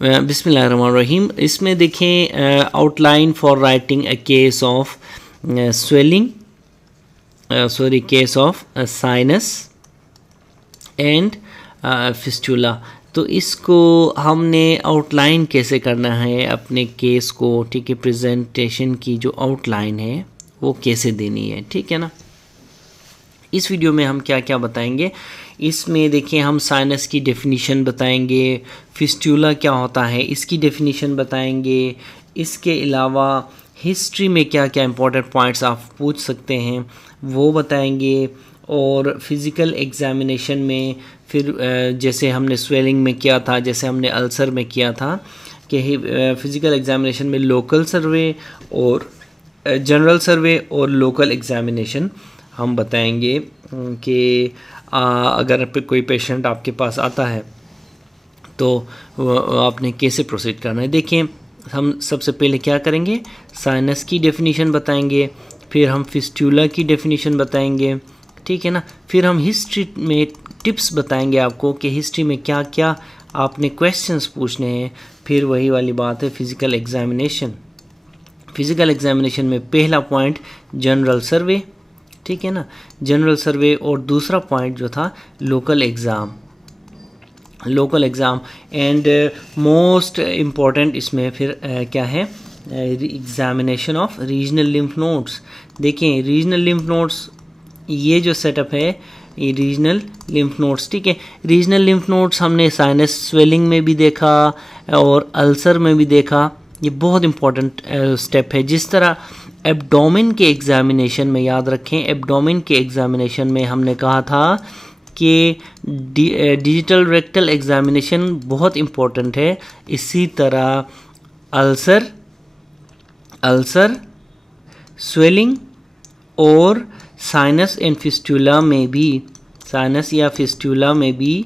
बिस्मिल्लाहिर्रहमानिर्रहीम। इसमें देखें outline for writing a case of swelling, case of sinus and fistula. तो इसको हमने आउटलाइन कैसे करना है अपने केस को, ठीक है, प्रेजेंटेशन की जो आउटलाइन है वो कैसे देनी है, ठीक है ना। इस वीडियो में हम क्या क्या बताएंगे, इसमें देखिए हम साइनस की डेफिनीशन बताएंगे, फिस्टुला क्या होता है इसकी डेफिनीशन बताएंगे, इसके अलावा हिस्ट्री में क्या क्या इंपॉर्टेंट पॉइंट्स आप पूछ सकते हैं वो बताएंगे, और फिज़िकल एग्जामिनेशन में फिर जैसे हमने स्वेलिंग में किया था, जैसे हमने अल्सर में किया था कि फिज़िकल एग्जामिनेशन में लोकल सर्वे और जनरल सर्वे और लोकल एग्जामिनेशन हम बताएंगे कि अगर कोई पेशेंट आपके पास आता है तो आपने कैसे प्रोसीड करना है। देखिए हम सबसे पहले क्या करेंगे, साइनस की डेफिनीशन बताएंगे, फिर हम फिस्टुला की डेफिनीशन बताएंगे, ठीक है ना। फिर हम हिस्ट्री में टिप्स बताएंगे आपको कि हिस्ट्री में क्या क्या आपने क्वेश्चंस पूछने हैं। फिर वही वाली बात है फ़िज़िकल एग्जामिनेशन। फ़िज़िकल एग्जामिनेशन में पहला पॉइंट जनरल सर्वे, ठीक है ना, जनरल सर्वे, और दूसरा पॉइंट जो था local exam, local exam. And most important इसमें फिर क्या है, examination of regional lymph nodes. देखिए रीजनल लिम्फ नोड्स, ये जो सेटअप है ये रीजनल लिम्फ नोड्स, ठीक है। रीजनल लिम्फ नोड्स हमने साइनस स्वेलिंग में भी देखा और अल्सर में भी देखा, ये बहुत इंपॉर्टेंट स्टेप है। जिस तरह एब्डोमेन के एग्जामिनेशन में, याद रखें एब्डोमेन के एग्जामिनेशन में हमने कहा था कि डिजिटल रेक्टल एग्जामिनेशन बहुत इम्पोर्टेंट है, इसी तरह अल्सर स्वेलिंग और साइनस एंड फिस्टुला में भी, साइनस या फिस्टुला में भी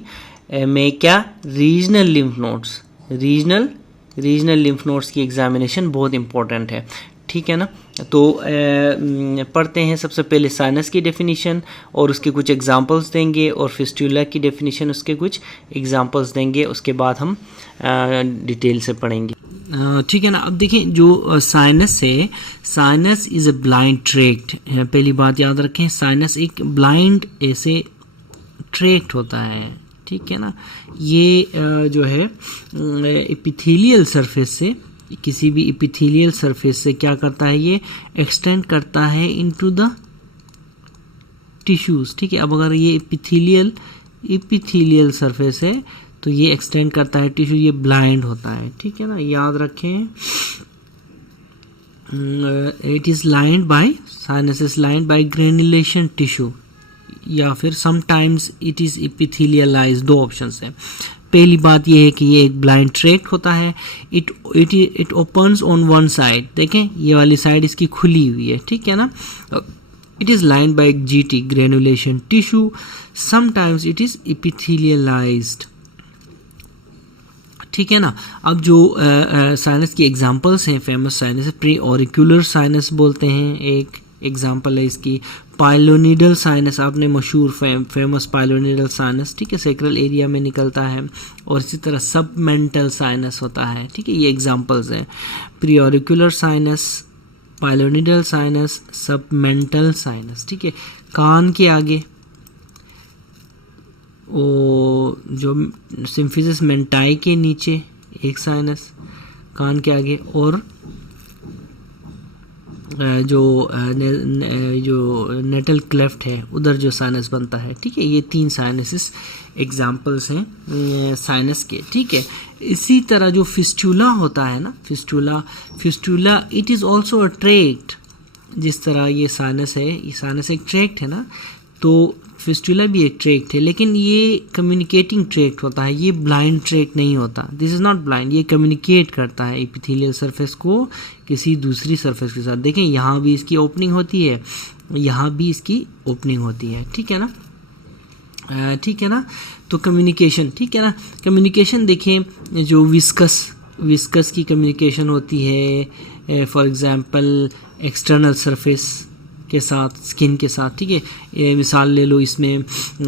में क्या, regional lymph nodes, regional lymph nodes की एग्जामिनेशन बहुत इम्पोर्टेंट है, ठीक है ना। तो पढ़ते हैं सबसे पहले साइनस की डेफिनीशन और उसके कुछ एग्जांपल्स देंगे, और फिस्टुला की डेफिनीशन उसके कुछ एग्जांपल्स देंगे, उसके बाद हम डिटेल से पढ़ेंगे, ठीक है ना। अब देखिए जो साइनस है, sinus is a blind tract. पहली बात याद रखें, साइनस एक ब्लाइंड ऐसे ट्रैक्ट होता है, ठीक है ना। ये जो है एपिथेलियल सरफेस से, किसी भी एपिथेलियल सरफेस से क्या करता है, ये एक्सटेंड करता है इनटू द टिश्यूज़, ठीक है। अब अगर ये एपिथेलियल सरफेस है तो ये एक्सटेंड करता है टिश्यू, ये ब्लाइंड होता है, ठीक है ना, याद रखें। It is lined bye, sinus is lined by granulation tissue, या फिर समटाइम्स इट इज़ एपिथेलियलाइज्ड, दो ऑप्शंस हैं। पहली बात यह है कि ये एक ब्लाइंड ट्रैक्ट होता है, it opens on one side, देखें ये वाली साइड इसकी खुली हुई है, ठीक है ना। It is lined by GT granulation tissue, sometimes it is epithelialised, ठीक है ना। अब जो साइनस की एग्जांपल्स हैं, फेमस साइनस है, प्री ऑरिकुलर साइनस बोलते हैं, एक एग्जांपल है इसकी। पाइलोनिडल साइनस, आपने मशहूर फेमस पाइलोनिडल साइनस, ठीक है, सेक्रल एरिया में निकलता है, और इसी तरह सबमेंटल साइनस होता है, ठीक है, ये एग्जांपल्स हैं। Pre auricular sinus, pilonidal sinus, submental sinus, ठीक है। कान के आगे वो जो सिम्फिसिस मेंटाई के नीचे एक साइनस, कान के आगे, और जो नेटल क्लेफ्ट है उधर जो साइनस बनता है, ठीक है। ये तीन साइनसिस एग्जांपल्स हैं साइनस के, ठीक है। इसी तरह जो फिस्टुला होता है ना, fistula it is also a tract. जिस तरह ये साइनस है, ये साइनस एक ट्रैक्ट है ना, तो फिस्टुला भी एक ट्रैक्ट है, लेकिन ये कम्युनिकेटिंग ट्रैक्ट होता है, ये ब्लाइंड ट्रैक्ट नहीं होता, दिस इज़ नॉट ब्लाइंड, ये कम्युनिकेट करता है एपिथेलियल सरफेस को किसी दूसरी सरफेस के साथ। देखें यहाँ भी इसकी ओपनिंग होती है, यहाँ भी इसकी ओपनिंग होती है, ठीक है ना, ठीक है ना। तो कम्युनिकेशन, ठीक है ना, कम्युनिकेशन देखें जो विस्कस की कम्युनिकेशन होती है, फॉर एग्जांपल एक्सटर्नल सरफेस के साथ, स्किन के साथ, ठीक है। मिसाल ले लो इसमें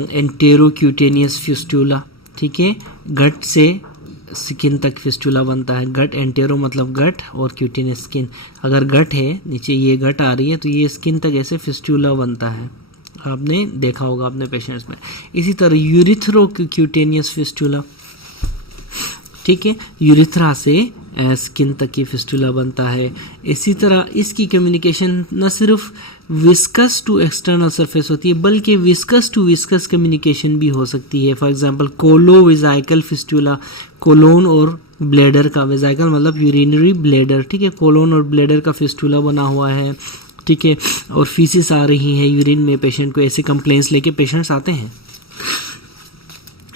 एंटेरोक्यूटेनियस फिस्टुला, ठीक है, गट से स्किन तक फिस्टुला बनता है। गट एंटेरो मतलब गट और क्यूटेनियस स्किन, अगर गट है नीचे ये गट आ रही है तो ये स्किन तक ऐसे फिस्टुला बनता है, आपने देखा होगा अपने पेशेंट्स में। इसी तरह यूरिथ्रो क्यूटेनियस फिस्टुला, ठीक है, यूरिथ्रा से स्किन तक की फिस्टुला बनता है। इसी तरह इसकी कम्युनिकेशन न सिर्फ विस्कस टू एक्सटर्नल सरफेस होती है बल्कि विस्कस टू विस्कस कम्युनिकेशन भी हो सकती है। फॉर एग्जांपल कोलोवेजाइकल फिस्टुला, कोलोन और ब्लैडर का, वेजाइकल मतलब यूरिनरी ब्लैडर, ठीक है, कोलोन और ब्लैडर का फिस्टुला बना हुआ है, ठीक है, और फीसिस आ रही है यूरिन में पेशेंट को, ऐसे कंप्लेंट्स लेके पेशेंट्स आते हैं।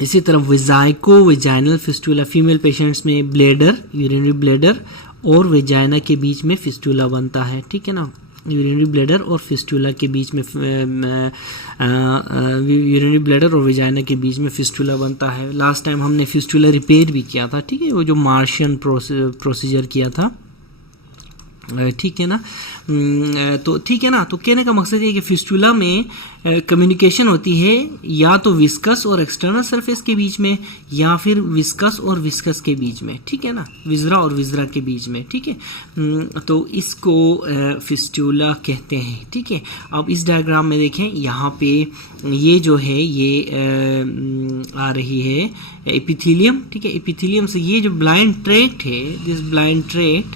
इसी तरह वेजाइको वेजाइनल फिस्टुला, फीमेल पेशेंट्स में ब्लैडर, यूरिनरी ब्लैडर और वेजाइना के बीच में फिस्टुला बनता है, ठीक है ना, यूरिनरी ब्लैडर और फिस्टुला के बीच में यूरिनरी ब्लैडर और वेजाइना के बीच में फिस्टुला बनता है। लास्ट टाइम हमने फिस्टुला रिपेयर भी किया था, ठीक है, वो जो मार्शियन प्रोसीजर किया था, ठीक है ना। तो ठीक है ना, तो कहने का मकसद ये कि फिस्टुला में कम्युनिकेशन होती है या तो विस्कस और एक्सटर्नल सरफेस के बीच में या फिर विस्कस और विस्कस के बीच में, ठीक है ना, विजरा और विजरा के बीच में, ठीक है। तो इसको फिस्टुला कहते हैं, ठीक है। अब इस डायग्राम में देखें, यहाँ पे ये जो है ये आ रही है एपिथेलियम, ठीक है, एपिथेलियम से ये जो ब्लाइंड ट्रैक्ट है, दिस ब्लाइंड ट्रैक्ट,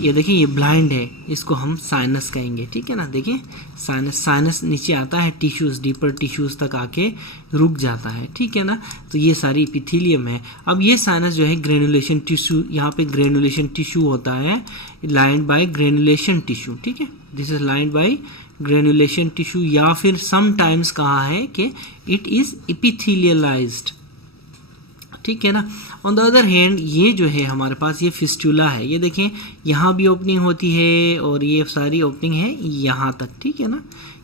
ये देखिए ये ब्लाइंड है, इसको हम साइनस कहेंगे, ठीक है ना। देखिए साइनस नीचे आता है, टिश्यूज डीपर टिश्यूज तक आके रुक जाता है, ठीक है ना। तो ये सारी एपिथेलियम है। अब ये साइनस जो है ग्रेनुलेशन टिश्यू, यहाँ पे ग्रेनुलेशन टिश्यू होता है, लाइंड बाय ग्रेनुलेशन टिश्यू, ठीक है, this is lined by granulation tissue, या फिर समटाइम्स कहा है कि इट इज एपिथेलियलाइज्ड, ठीक है ना। ऑन द अदर हैंड ये जो है हमारे पास ये फिस्टुला है, ये देखें यहाँ भी ओपनिंग होती है और ये सारी ओपनिंग है यहाँ तक, ठीक है ना,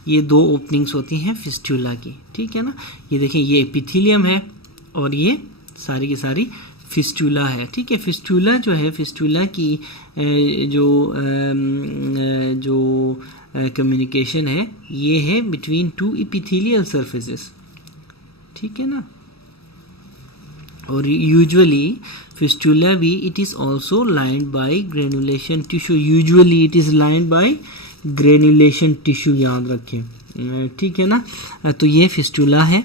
ये दो ओपनिंग्स होती हैं फिस्टुला की, ठीक है ना। ये देखें ये एपिथेलियम है और ये सारी की सारी फिस्टुला है, ठीक है। फिस्टुला जो है, फिस्टुला की जो कम्युनिकेशन है ये है बिटवीन टू एपिथेलियल सरफेसेस, ठीक है ना। और यूजुअली फिस्टुला भी it is also lined by granulation tissue, usually it is lined bye granulation tissue, याद रखें, ठीक है ना। तो ये फिस्टुला है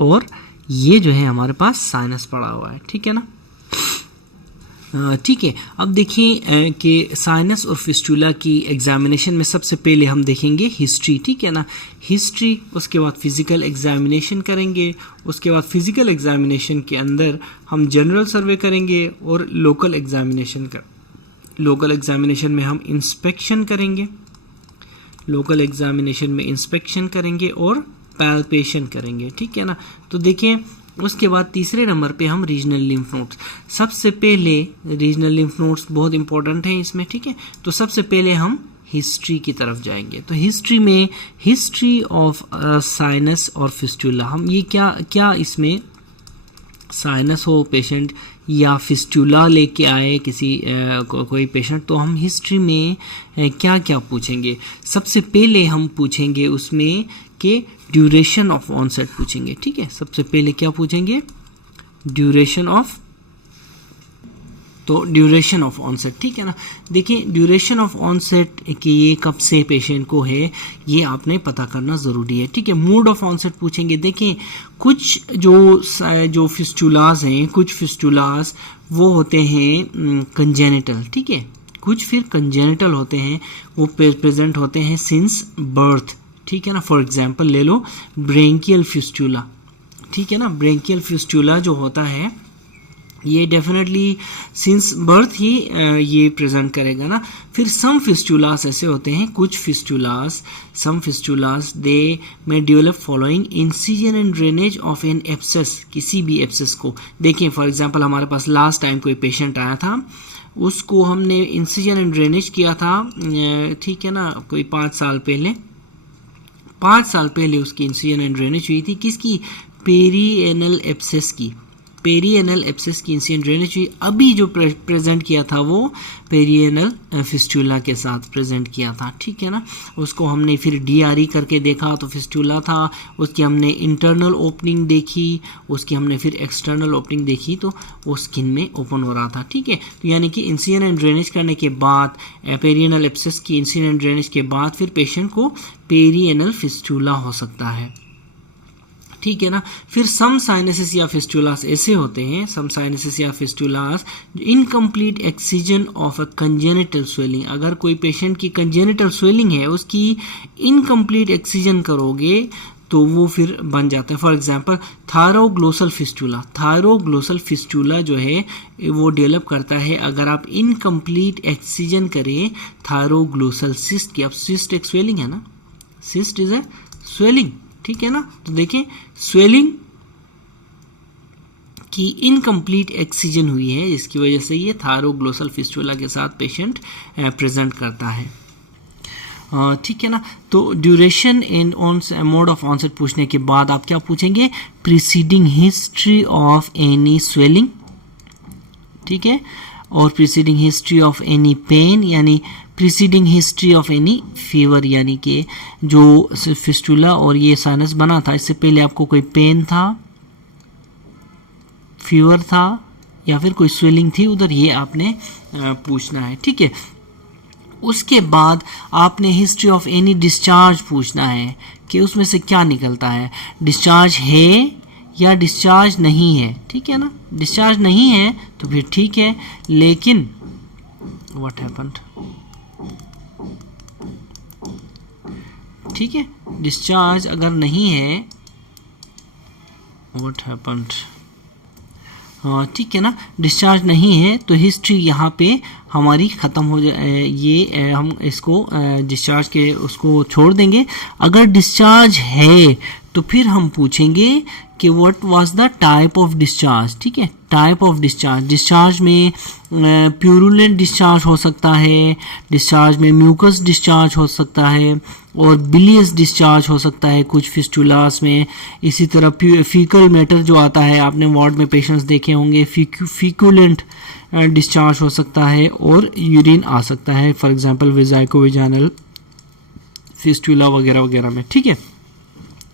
और ये जो है हमारे पास साइनस पड़ा हुआ है, ठीक है ना। ठीक है, अब देखिए कि साइनस और फिस्टुला की एग्जामिनेशन में सबसे पहले हम देखेंगे हिस्ट्री, ठीक है ना, हिस्ट्री, उसके बाद फिजिकल एग्जामिनेशन करेंगे, उसके बाद फिजिकल एग्जामिनेशन के अंदर हम जनरल सर्वे करेंगे और लोकल एग्जामिनेशन में हम इंस्पेक्शन करेंगे, लोकल एग्जामिनेशन में इंस्पेक्शन करेंगे और पैल्पेशन करेंगे, ठीक है ना। तो देखें उसके बाद तीसरे नंबर पे हम रीजनल लिम्फ नोड्स, सबसे पहले रीजनल लिम्फ नोड्स बहुत इंपॉर्टेंट हैं इसमें, ठीक है। तो सबसे पहले हम हिस्ट्री की तरफ जाएंगे। तो हिस्ट्री में हिस्ट्री ऑफ साइनस और फिस्टुला, हम ये क्या इसमें साइनस हो पेशेंट या फिस्टुला लेके आए किसी कोई पेशेंट, तो हम हिस्ट्री में क्या क्या पूछेंगे। सबसे पहले हम पूछेंगे उसमें कि ड्यूरेशन ऑफ ऑनसेट पूछेंगे, ठीक है। सबसे पहले क्या पूछेंगे, ड्यूरेशन ऑफ, तो ड्यूरेशन ऑफ ऑनसेट, ठीक है ना। देखिए ड्यूरेशन ऑफ ऑनसेट कि ये कब से पेशेंट को है ये आपने पता करना ज़रूरी है, ठीक है। मोड ऑफ ऑनसेट पूछेंगे। देखिए कुछ जो फिस्टुलास हैं, कुछ फिस्टुलास वो होते हैं कंजेनिटल, ठीक है, कुछ फिर कंजेनिटल होते हैं, वो प्रेजेंट होते हैं सिंस बर्थ, ठीक है ना। फॉर एग्जांपल ले लो ब्रेंकियल फिस्टुला, ठीक है ना। ब्रेंकियल फिस्टुला जो होता है ये डेफिनेटली सिंस बर्थ ही ये प्रेजेंट करेगा ना। फिर सम फिस्टुलास ऐसे होते हैं, कुछ फिस्टुलास, सम fistulas they may develop following incision and drainage of an abscess, किसी भी एब्सेस को। देखें फॉर एग्जांपल हमारे पास लास्ट टाइम कोई पेशेंट आया था, उसको हमने इंसिजन एंड ड्रेनेज किया था, ठीक है ना, कोई 5 साल पहले, 5 साल पहले उसकी इंसिजन एंड ड्रेनेज हुई थी, किसकी, पेरिएनल एब्सेस की, पेरिएनल एब्सेस की इंसिडेंट ड्रेनेज हुई। अभी जो प्रेजेंट किया था वो पेरिएनल फिस्टुला के साथ प्रेजेंट किया था, ठीक है ना। उसको हमने फिर DRE करके देखा तो फिस्टुला था, उसकी हमने इंटरनल ओपनिंग देखी, उसकी हमने फिर एक्सटर्नल ओपनिंग देखी तो वो स्किन में ओपन हो रहा था, ठीक है। तो यानी कि इंसिडेंट ड्रेनेज करने के बाद, पेरिएनल एब्सेस की इंसिडेंट ड्रेनेज के बाद फिर पेशेंट को पेरिएनल फिस्टुला हो सकता है, ठीक है ना। फिर सम साइनसिस या फिस्टुलास ऐसे होते हैं, सम साइनसिस या फिस्टुलास incomplete excision of a congenital swelling. अगर कोई पेशेंट की कंजेनिटल स्वेलिंग है, उसकी इनकम्प्लीट एक्सीजन करोगे तो वो फिर बन जाता है। For example thyroglossal fistula, thyroglossal fistula जो है वो डेवलप करता है अगर आप इनकम्प्लीट एक्सीजन करें थायरोग्लोसल सिस्ट की। अब सिस्ट एक स्वेलिंग है ना, सिस्ट इज अ स्वेलिंग, ठीक है ना। तो देखें स्वेलिंग की इनकम्प्लीट एक्सीजन हुई है, जिसकी वजह से ये थायरोग्लोसल फिस्टुला के साथ पेशेंट प्रेजेंट करता है, ठीक है ना। तो duration and mode of onset पूछने के बाद आप क्या पूछेंगे, preceding history of any swelling, ठीक है, और preceding history of any pain, यानी preceding history of any fever, यानी कि जो फिस्टुला और ये साइनस बना था इससे पहले आपको कोई पेन था, फीवर था या फिर कोई स्वेलिंग थी उधर, ये आपने पूछना है, ठीक है। उसके बाद आपने हिस्ट्री ऑफ एनी डिस्चार्ज पूछना है कि उसमें से क्या निकलता है, डिस्चार्ज है या डिस्चार्ज नहीं है, ठीक है ना। डिस्चार्ज नहीं है तो फिर ठीक है, लेकिन व्हाट हैपेंड, ठीक है, डिस्चार्ज अगर नहीं है व्हाट हैपेंड, हाँ ठीक है ना, डिस्चार्ज नहीं है तो हिस्ट्री यहाँ पे हमारी ख़त्म हो जाए, ये हम इसको डिस्चार्ज के उसको छोड़ देंगे। अगर डिस्चार्ज है तो फिर हम पूछेंगे कि what was the type of discharge, ठीक है, टाइप ऑफ डिस्चार्ज। डिस्चार्ज में प्यूरुलेंट डिस्चार्ज हो सकता है, डिस्चार्ज में म्यूकस डिस्चार्ज हो सकता है और बिलियस डिस्चार्ज हो सकता है कुछ फिस्टुलास में। इसी तरह फीकल मैटर जो आता है, आपने वार्ड में पेशेंट्स देखे होंगे, फीकुलेंट डिस्चार्ज हो सकता है और यूरिन आ सकता है, फॉर एग्जांपल वेजाइको-वेजाइनल फिस्टुला वगैरह वगैरह में, ठीक है।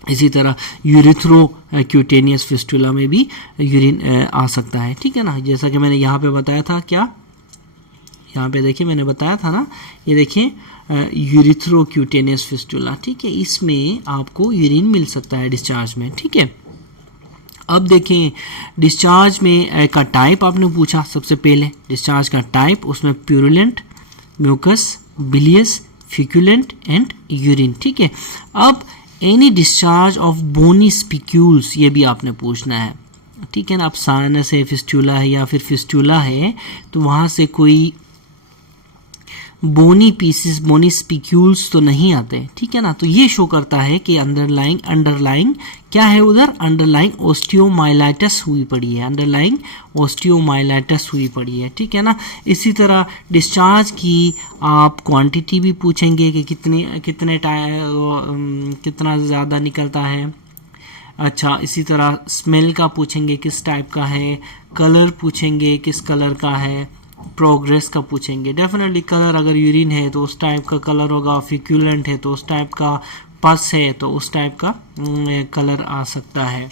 इसी तरह यूरिथ्रो क्यूटेनियस फिस्टुला में भी यूरिन आ सकता है, ठीक है ना। जैसा कि मैंने यहाँ पे बताया था, क्या यहाँ पे देखिए मैंने बताया था ना, ये देखिए यूरिथ्रो क्यूटेनियस फिस्टुला, ठीक है, इसमें आपको यूरिन मिल सकता है डिस्चार्ज में, ठीक है। अब देखें डिस्चार्ज में का टाइप आपने पूछा, सबसे पहले डिस्चार्ज का टाइप, उसमें purulent, mucous, bilious, faeculent and urine, ठीक है। अब any discharge of bony spicules, ये भी आपने पूछना है, ठीक है ना। अब साइनस है, फिस्टुला है या फिर फिस्टुला है तो वहाँ से कोई बोनी पीसेस, बोनी स्पिक्यूल्स तो नहीं आते, ठीक है ना। तो ये शो करता है कि अंडरलाइंग क्या है उधर, अंडरलाइंग ओस्टियोमाइलाइटिस हुई पड़ी है, अंडरलाइंग ओस्टियोमाइलाइटिस हुई पड़ी है, ठीक है ना। इसी तरह डिस्चार्ज की आप क्वांटिटी भी पूछेंगे कि कितना ज़्यादा निकलता है। अच्छा, इसी तरह स्मेल का पूछेंगे किस टाइप का है, कलर पूछेंगे किस कलर का है, प्रोग्रेस का पूछेंगे। डेफिनेटली कलर, अगर यूरिन है तो उस टाइप का कलर होगा, फिक्यूलेंट है तो उस टाइप का, पस है तो उस टाइप का कलर आ सकता है,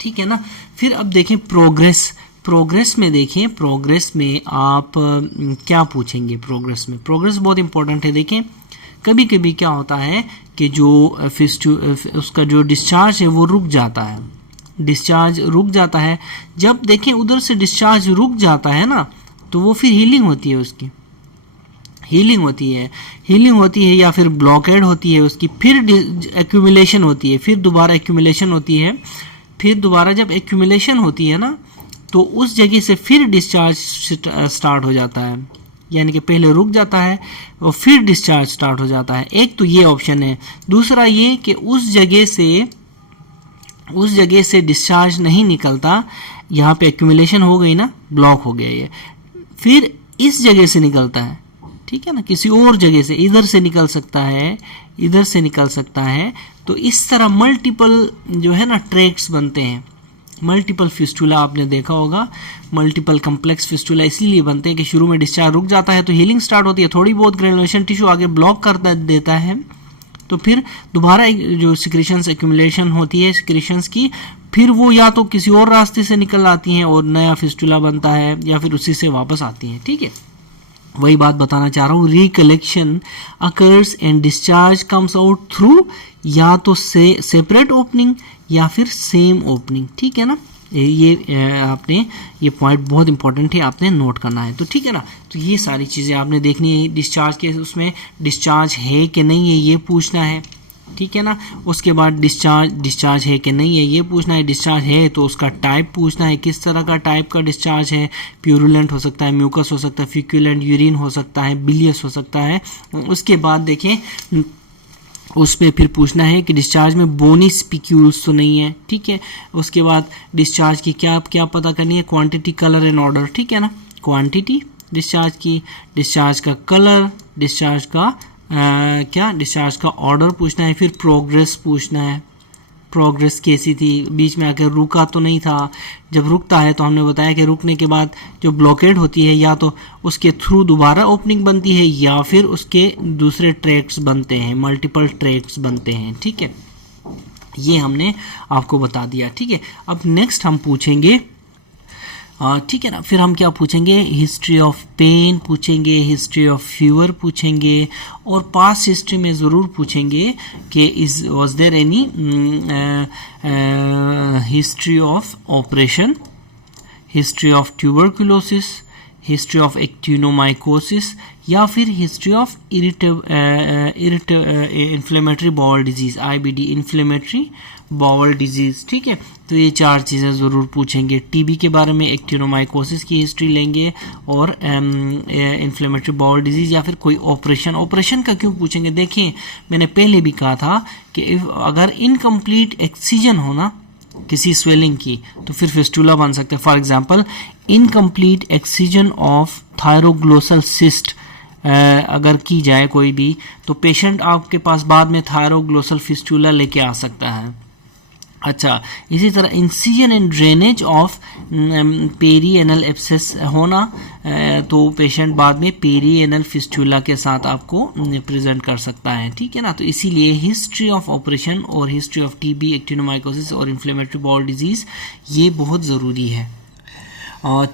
ठीक है ना। फिर अब देखें प्रोग्रेस में देखें, प्रोग्रेस में आप क्या पूछेंगे, प्रोग्रेस में, प्रोग्रेस बहुत इंपॉर्टेंट है। देखें कभी कभी क्या होता है कि जो उसका जो डिस्चार्ज है वो रुक जाता है, डिस्चार्ज रुक जाता है। जब देखें उधर से डिस्चार्ज रुक जाता है ना तो वो फिर हीलिंग होती है, उसकी हीलिंग होती है या फिर ब्लॉकेड होती है उसकी, फिर एक्यूमुलेशन होती है, फिर दोबारा एक्यूमुलेशन होती है, फिर दोबारा जब एक्यूमुलेशन होती है ना तो उस जगह से फिर डिस्चार्ज स्टार्ट हो जाता है, यानी कि पहले रुक जाता है और फिर डिस्चार्ज स्टार्ट हो जाता है। एक तो ये ऑप्शन है। दूसरा ये कि उस जगह से डिस्चार्ज नहीं निकलता, यहाँ पे एक्यूमुलेशन हो गई ना, ब्लॉक हो गया ये, फिर इस जगह से निकलता है, ठीक है ना, किसी और जगह से, इधर से निकल सकता है, इधर से निकल सकता है। तो इस तरह मल्टीपल जो है ना ट्रैक्ट्स बनते हैं, मल्टीपल फिस्टुला आपने देखा होगा, मल्टीपल कम्प्लेक्स फिस्टुला इसीलिए बनते हैं कि शुरू में डिस्चार्ज रुक जाता है तो हीलिंग स्टार्ट होती है, थोड़ी बहुत ग्रेनुलेशन टिश्यू आगे ब्लॉक कर देता है, तो फिर दोबारा जो सिक्रेशंस एक्यूमुलेशन होती है सिक्रेशंस की, फिर वो या तो किसी और रास्ते से निकल आती हैं और नया फिस्टुला बनता है या फिर उसी से वापस आती हैं। ठीक है, वही बात बताना चाह रहा हूँ, recollection occurs and discharge comes out through या तो सेपरेट ओपनिंग या फिर सेम ओपनिंग। ठीक है ना, ये आपने ये पॉइंट बहुत इंपॉर्टेंट है, आपने नोट करना है। तो ठीक है ना, तो ये सारी चीज़ें आपने देखनी है। डिस्चार्ज के उसमें डिस्चार्ज है कि नहीं है ये पूछना है। ठीक है ना, उसके बाद डिस्चार्ज है कि नहीं है ये पूछना है। डिस्चार्ज है तो उसका टाइप पूछना है, किस तरह का टाइप का डिस्चार्ज है। प्यूरुलेंट हो सकता है, म्यूकस हो सकता है, फिक्यूलेंट यूरिन हो सकता है, बिलियस हो सकता है। उसके बाद देखें उस पर फिर पूछना है कि डिस्चार्ज में बोनी स्पिक्यूल्स तो नहीं है। ठीक है, उसके बाद डिस्चार्ज की क्या पता करनी है, क्वांटिटी, कलर एंड ऑर्डर। ठीक है ना, क्वांटिटी डिस्चार्ज की, डिस्चार्ज का कलर, डिस्चार्ज का डिस्चार्ज का ऑर्डर पूछना है। फिर प्रोग्रेस पूछना है, प्रोग्रेस कैसी थी, बीच में आकर रुका तो नहीं था। जब रुकता है तो हमने बताया कि रुकने के बाद जो ब्लॉकेड होती है या तो उसके थ्रू दोबारा ओपनिंग बनती है या फिर उसके दूसरे ट्रैक्स बनते हैं, मल्टीपल ट्रैक्स बनते हैं। ठीक है, ये हमने आपको बता दिया। ठीक है, अब नेक्स्ट हम पूछेंगे, ठीक है ना, फिर हम क्या पूछेंगे, हिस्ट्री ऑफ पेन पूछेंगे, हिस्ट्री ऑफ फीवर पूछेंगे, और पास्ट हिस्ट्री में ज़रूर पूछेंगे कि was there any history of operation, history of tuberculosis, history of actinomycosis, या फिर history of inflammatory bowel disease, IBD, inflammatory bowel disease. ठीक है, तो ये चार चीज़ें ज़रूर पूछेंगे। टीबी के बारे में एक्टिनोमाइकोसिस की हिस्ट्री लेंगे, और इन्फ्लेमेटरी बाउल डिजीज़, या फिर कोई ऑपरेशन का क्यों पूछेंगे। देखें, मैंने पहले भी कहा था कि अगर इनकम्प्लीट एक्सीजन हो ना किसी स्वेलिंग की तो फिर फिस्टुला बन सकता है। For example, incomplete excision of thyroglossal cyst अगर की जाए कोई भी, तो पेशेंट आपके पास बाद में थायरोग्लोसल फिस्टुला लेके आ सकता है। अच्छा, इसी तरह incision and drainage of perianal abscess होना, तो पेशेंट बाद में पेरीएनल फिस्टुला के साथ आपको प्रेजेंट कर सकता है। ठीक है ना, तो इसीलिए हिस्ट्री ऑफ ऑपरेशन और हिस्ट्री ऑफ टीबी, एक्टिनोमाइकोसिस और इन्फ्लेमेटरी बाउल डिजीज़ ये बहुत ज़रूरी है।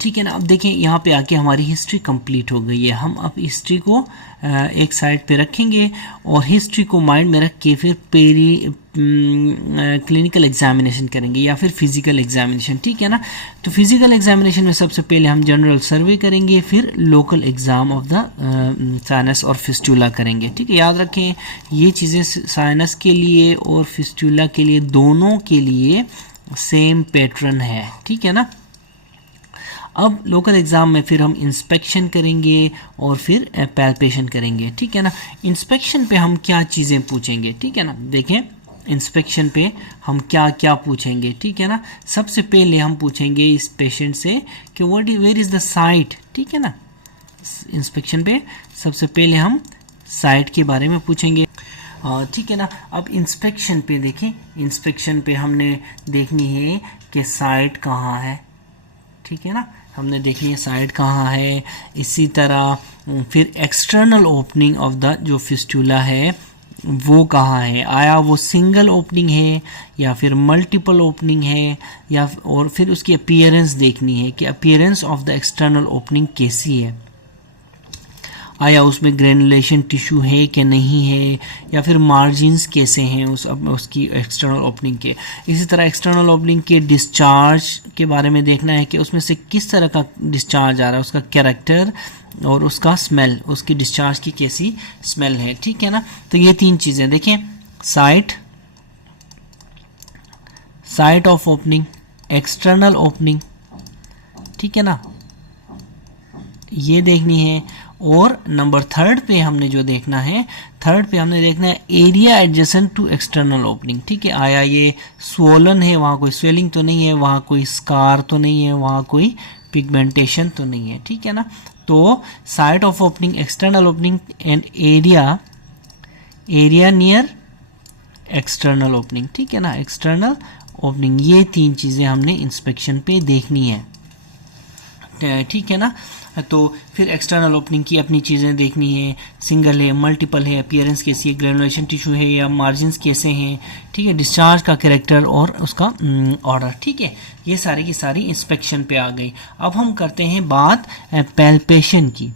ठीक है ना, अब देखें यहाँ पे आके हमारी हिस्ट्री कंप्लीट हो गई है। हम अब हिस्ट्री को एक साइड पे रखेंगे और हिस्ट्री को माइंड में रख के फिर क्लिनिकल एग्जामिनेशन करेंगे या फिर फिजिकल एग्जामिनेशन। ठीक है ना, तो फिजिकल एग्जामिनेशन में सबसे पहले हम जनरल सर्वे करेंगे, फिर local exam of the sinus और फिस्टुला करेंगे। ठीक है, याद रखें ये चीज़ें साइनस के लिए और फिस्टुला के लिए दोनों के लिए सेम पैटर्न है। ठीक है ना, अब लोकल एग्ज़ाम में फिर हम इंस्पेक्शन करेंगे और फिर पैल्पेशन करेंगे। ठीक है ना, इंस्पेक्शन पे हम क्या चीज़ें पूछेंगे। ठीक है ना, देखें इंस्पेक्शन पे हम क्या क्या पूछेंगे। ठीक है ना, सबसे पहले हम पूछेंगे इस पेशेंट से कि वेयर इज़ द साइट। ठीक है ना, इंस्पेक्शन पे सबसे पहले हम साइट के बारे में पूछेंगे। ठीक है ना, अब इंस्पेक्शन पे देखें, इंस्पेक्शन पे हमने देखनी है कि साइट कहाँ है। ठीक है ना, हमने देखनी है साइड कहाँ है। इसी तरह फिर एक्सटर्नल ओपनिंग ऑफ द जो फिस्टुला है वो कहाँ है, आया वो सिंगल ओपनिंग है या फिर मल्टीपल ओपनिंग है, या और फिर उसकी अपीयरेंस देखनी है कि appearance of the external opening कैसी है, आया उसमें ग्रेनुलेशन टिश्यू है कि नहीं है, या फिर मार्जिन्स कैसे हैं उसकी एक्सटर्नल ओपनिंग के। इसी तरह एक्सटर्नल ओपनिंग के डिस्चार्ज के बारे में देखना है कि उसमें से किस तरह का डिस्चार्ज आ रहा है, उसका कैरेक्टर और उसका स्मेल, उसकी डिस्चार्ज की कैसी स्मेल है। ठीक है ना, तो ये तीन चीज़ें देखें, site of opening, external opening, ठीक है ना, ये देखनी है। और नंबर थर्ड पे हमने जो देखना है, थर्ड पे हमने देखना है area adjacent to external opening. ठीक है, आया ये स्वोलन है, वहाँ कोई स्वेलिंग तो नहीं है, वहाँ कोई स्कार तो नहीं है, वहाँ कोई पिगमेंटेशन तो नहीं है। ठीक है ना, तो site of opening, external opening and area near external opening. ठीक है ना, एक्सटर्नल ओपनिंग, ये 3 चीज़ें हमने इंस्पेक्शन पे देखनी है, ठीक है ना। तो फिर एक्सटर्नल ओपनिंग की अपनी चीज़ें देखनी है, सिंगल है, मल्टीपल है, अपीयरेंस कैसी है, ग्रेनुलेशन टिश्यू है या मार्जिन्स कैसे हैं, ठीक है, डिस्चार्ज का कैरेक्टर और उसका ऑर्डर, ठीक है। ये सारी की सारी इंस्पेक्शन पे आ गई। अब हम करते हैं बात पैल्पेशन की,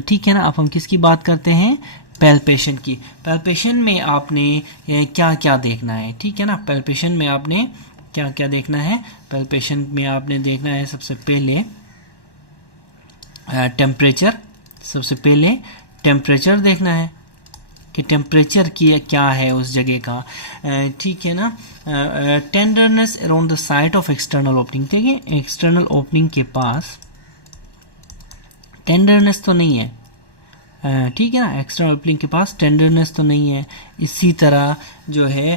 ठीक है ना। अब हम किसकी बात करते हैं, पैल्पेशन की। पैल्पेशन में आपने क्या क्या देखना है, ठीक है ना। पैल्पेशन में आपने क्या क्या देखना है, पैल्पेशन में आपने देखना है सबसे पहले टेम्परेचर, सबसे पहले टेम्परेचर देखना है कि टेम्परेचर की क्या है उस जगह का, ठीक है ना। Tenderness around the site of external opening, देखिए एक्सटर्नल ओपनिंग के पास टेंडरनेस तो नहीं है, ठीक है ना, एक्सटर्नल ओपनिंग के पास टेंडरनेस तो नहीं है। इसी तरह जो है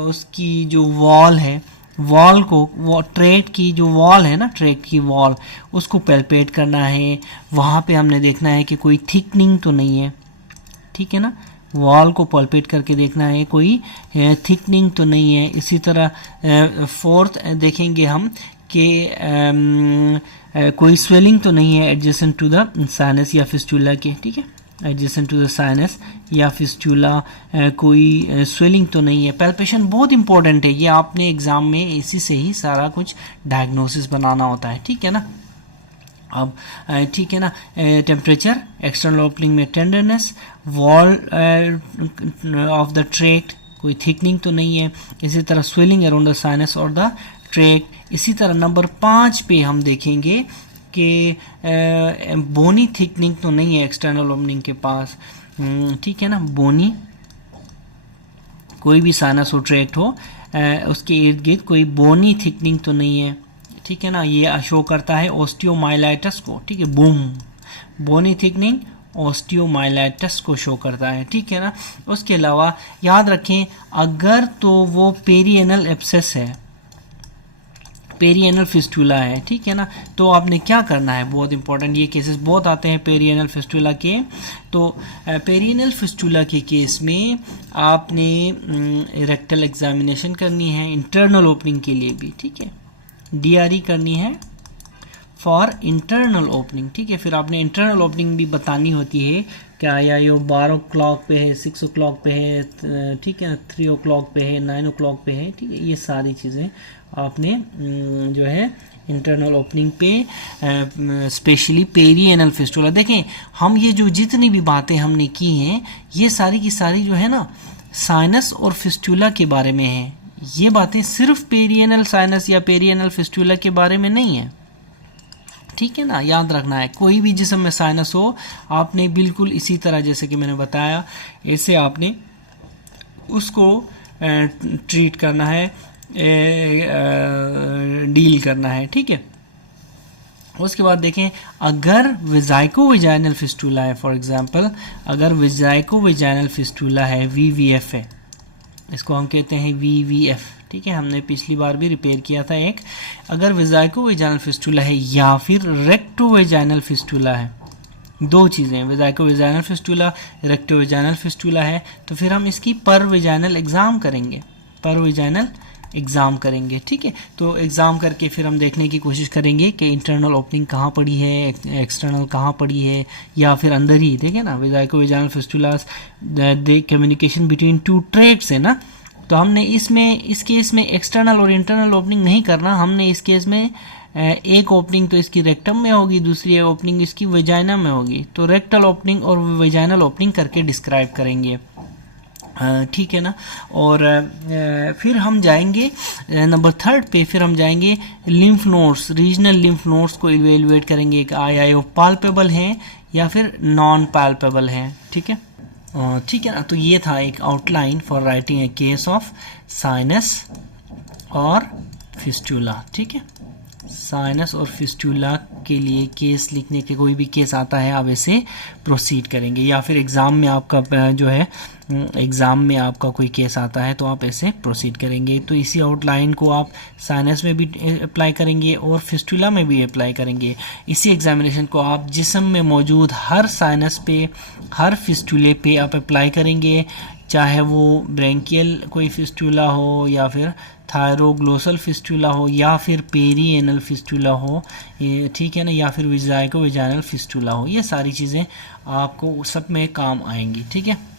उसकी जो वॉल है, वॉल को, वो ट्रैक की जो वॉल है ना, ट्रैक की वॉल, उसको पैल्पेट करना है। वहाँ पे हमने देखना है कि कोई थिकनिंग तो नहीं है, ठीक है ना। वॉल को पैल्पेट करके देखना है कोई थिकनिंग तो नहीं है। इसी तरह फोर्थ देखेंगे हम कि कोई स्वेलिंग तो नहीं है एडजेसेंट टू द साइनस या फिस्टुला के, ठीक है, एडजेसेंट टू द साइनस या फिस्टुला, कोई स्वेलिंग तो नहीं है। पैल्पेशन बहुत इंपॉर्टेंट है, ये आपने एग्जाम में इसी से ही सारा कुछ डायग्नोसिस बनाना होता है, ठीक है ना। अब ठीक है ना, टेम्परेचर, एक्सटर्नल ओपनिंग में tenderness, wall of the tract, कोई थिकनिंग तो नहीं है। इसी तरह स्वेलिंग अराउंड द साइनस और द ट्रैक्ट। इसी तरह नंबर 5 पे हम देखेंगे कि बोनी थिकनिंग तो नहीं है एक्सटर्नल ओपनिंग के पास, ठीक है ना। बोनी, कोई भी साइनस हो, ट्रैक्ट हो, उसके इर्द गिर्द कोई बोनी थिकनिंग तो नहीं है, ठीक है ना। ये शो करता है ऑस्टियोमाइलाइटिस को, ठीक है, बूम, बोनी थिकनिंग ऑस्टियोमाइलाइटिस को शो करता है, ठीक है ना। उसके अलावा याद रखें, अगर तो वो पेरिएनल एब्सेस है, पेरिएनल फिस्टुला है, ठीक है ना, तो आपने क्या करना है, बहुत इंपॉर्टेंट, ये केसेस बहुत आते हैं पेरिएनल फिस्टुला के। तो पेरिएनल फिस्टुला के केस में आपने रेक्टल एग्जामिनेशन करनी है, इंटरनल ओपनिंग के लिए भी, ठीक है, DRE करनी है फॉर इंटरनल ओपनिंग, ठीक है। फिर आपने इंटरनल ओपनिंग भी बतानी होती है, क्या या ये 12 o'clock पे है, 6 o'clock पे है, ठीक है, 3 o'clock पे है, 9 o'clock पे है, ठीक है। ये सारी चीज़ें आपने जो है इंटरनल ओपनिंग पे, स्पेशली पेरिएनल फिस्टुला। देखें, हम ये जो जितनी भी बातें हमने की हैं, ये सारी की सारी जो है ना साइनस और फिस्टुला के बारे में है। ये बातें सिर्फ पेरिएनल साइनस या पेरिएनल फिस्टुला के बारे में नहीं है, ठीक है ना। याद रखना है, कोई भी जिस्म में साइनस हो, आपने बिल्कुल इसी तरह जैसे कि मैंने बताया, ऐसे आपने उसको ट्रीट करना है, डील करना है, ठीक है। उसके बाद देखें, अगर विजाइको-वेजाइनल फिस्टुला है, फॉर एग्जांपल अगर विजाइको-वेजाइनल फिस्टुला है, VVF है, इसको हम कहते हैं VVF, ठीक है, हमने पिछली बार भी रिपेयर किया था एक। अगर विजाइको-वेजाइनल फिस्टुला है या फिर रेक्टो-वेजाइनल फिस्टुला है, दो चीज़ें हैं, विजाइको-वेजाइनल फिस्टुला, रेक्टो-वेजाइनल फिस्टुला है, तो फिर हम इसकी पर वेजाइनल एग्ज़ाम करेंगे, पर वेजाइनल एग्ज़ाम करेंगे, ठीक है। तो एग्ज़ाम करके फिर हम देखने की कोशिश करेंगे कि इंटरनल ओपनिंग कहाँ पड़ी है, एक्सटर्नल कहाँ पड़ी है, या फिर अंदर ही, देखें ना, vesicovaginal fistulas the communication between 2 tracts है ना। तो हमने इस केस में एक्सटर्नल और इंटरनल ओपनिंग नहीं करना, हमने इस केस में एक ओपनिंग तो इसकी रेक्टम में होगी, दूसरी ओपनिंग इसकी वेजाइना में होगी, तो रेक्टल ओपनिंग और वेजाइनल ओपनिंग करके डिस्क्राइब करेंगे, ठीक है ना। और फिर हम जाएंगे नंबर 3 पे, फिर हम जाएंगे lymph nodes, regional lymph nodes को इवेलुएट करेंगे कि आया वो पाल्पेबल हैं या फिर नॉन पाल्पेबल हैं, ठीक है, ठीक है ना। तो ये था एक outline for writing a case of sinus और फिस्टुला, ठीक है। साइनस और फिस्टूला के लिए केस लिखने के, कोई भी केस आता है आप ऐसे प्रोसीड करेंगे, या फिर एग्ज़ाम में आपका जो है एग्ज़ाम में आपका कोई केस आता है तो आप ऐसे प्रोसीड करेंगे। तो इसी आउटलाइन को आप साइनस में भी अप्लाई करेंगे और फिस्टूला में भी अप्लाई करेंगे। इसी एग्जामिनेशन को आप जिस्म में मौजूद हर साइनस पे, हर फिस्टूले पे आप अप्लाई करेंगे, चाहे वो ब्रैंकियल कोई फिस्टूला हो या फिर थायरोग्लोसल फिस्टूला हो या फिर पेरीएनल फिस्टूला हो, ये ठीक है ना, या फिर विजाइको विजाइनल फिस्टूला हो, ये सारी चीज़ें आपको सब में काम आएंगी। ठीक है।